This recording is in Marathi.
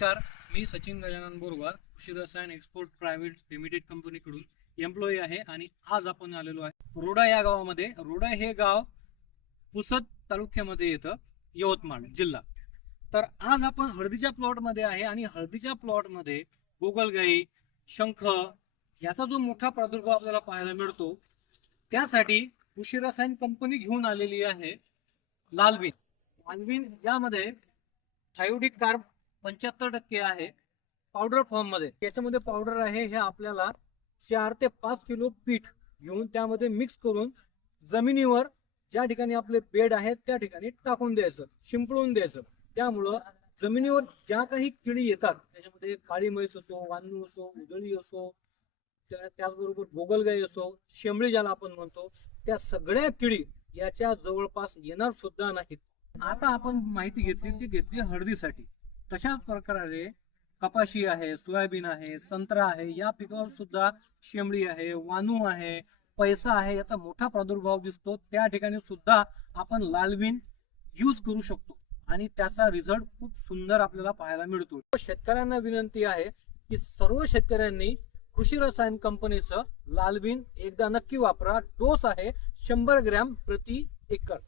नमस्कार, मी सचिन गजानन बोरवार, कृषी रसायन एक्सपोर्ट प्रायव्हेट लिमिटेड कंपनीकडून एम्प्लॉई आहे आणि आज आपण आलेलो आहे रोडा या गावामध्ये. रोडा हे गाव पुसद तालुक्यामध्ये येतं, यवतमाळ जिल्हा. तर आज आपण हळदीच्या प्लॉटमध्ये आहे आणि हळदीच्या प्लॉटमध्ये गोगलगाई, शंख याचा जो मोठा प्रादुर्भाव आपल्याला पाहायला मिळतो, त्यासाठी कृषी रसायन कंपनी घेऊन आलेली आहे लालबीन. लालबीन यामध्ये थायोडिक कार्ब 75% आहे पावडर फॉर्म मध्ये. याच्यामध्ये पावडर आहे, हे आपल्याला 4 ते 5 किलो पीठ घेऊन त्यामध्ये मिक्स करून जमिनीवर ज्या ठिकाणी आपले बेड आहेत त्या ठिकाणी टाकून द्यायचं, शिंपडून द्यायचं. त्यामुळं जमिनीवर ज्या काही किडी येतात, त्याच्यामध्ये काळी म्हैस असो, वानू असो, उधळी असो, त्याचबरोबर गोगलगाई असो, शेंबळी ज्याला आपण म्हणतो, त्या सगळ्या किडी याच्या जवळपास येणार सुद्धा नाहीत. आता आपण माहिती घेतली हळदीसाठी. तशाच प्रकारे कपाशी आहे, सोयाबीन आहे, संत्रा आहे, या पिकावर सुद्धा शेंबळी आहे, वानू आहे, पैसा आहे, याचा मोठा प्रादुर्भाव दिसतो. त्या ठिकाणी सुद्धा आपण लालबीन यूज करू शकतो आणि त्याचा रिझल्ट खूप सुंदर आपल्याला पाहायला मिळतो. शेतकऱ्यांना विनंती आहे की सर्व शेतकऱ्यांनी कृषी रसायन कंपनीचं लालबीन एकदा नक्की वापरा. डोस आहे 100 ग्रॅम प्रति एकर.